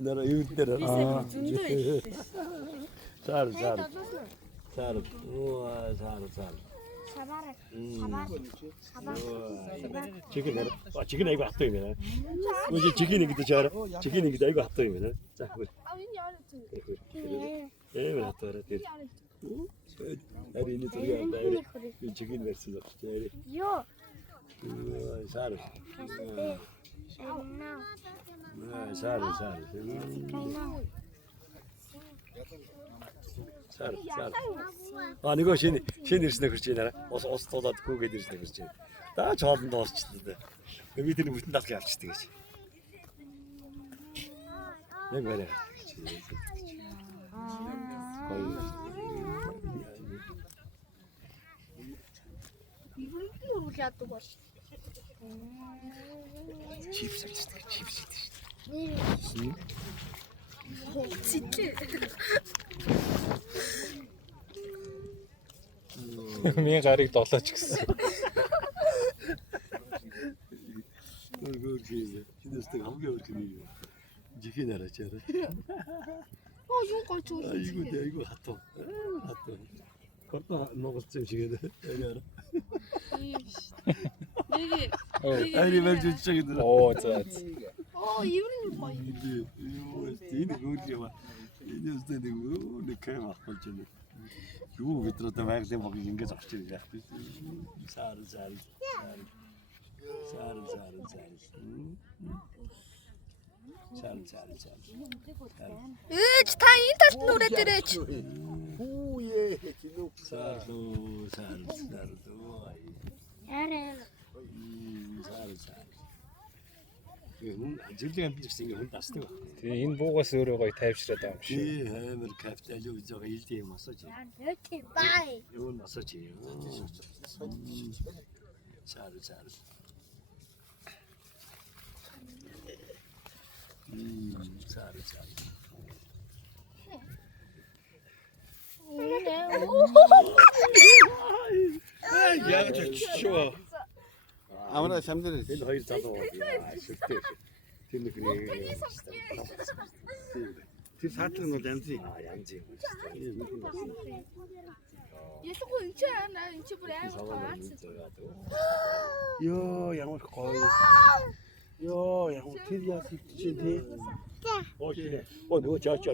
나라 이웃들은 잘 우와 잘 지금 내가 지금 이거 합도이면 이제 지금 이기도 잘 지금 이기도 이거 합도이면 자 우리 예 합도라 돼 아리니 소리야 나 지금 versus Yo. 잘 아니 이거 신 ирснэ гэж байна. Ус тулаад гүгээд ирснэ гэж байна. Даа чоолонд дуусчихлаа. Би тэр бүтэн даалга явчихдаг гэж. Яг байна. Чипс авчихдаг. Чипс идэж. Цэтлээ. Миний гарыг долооч гэсэн. 그거지. 신데스가 함께 오더니 지게 나라잖아. юу гоё ч үү. 이거 핫도. 그것도 먹었지 지게는. 아니야. 아니 말 좋지기들. Оо за. Юу гоё. 이거 그거지 봐. 이제스도 내 카메라 막걸지네. юу бидрүүдэд байгалийн богыг ингэж авч ирээ. Сар. Ээж та энэ талд нүрээд ирээч. Сар. Арай. Хүн ажиглын амт гэсэн ингэ хүн дасдаг ба. Тэгээ энэ буугаас өөрөө гоё тайвшраад байгаа юм шиг. Амар кафтал юу зөг илдээ масаж. Бай. Юу масаж. Сар. Сар. Яг чичөө. 아무나 잠들어. 쟤 хоёр залуу байна. Шүлтэй. Тэр нэг тэр саадлаг нь бол янз юм. Янз юм. Ялангуяа энэ чи бүр амар Йоо ямар гоё. Йоо ямар тэр яа сэтчээ тий. Оо нөгөө жаач.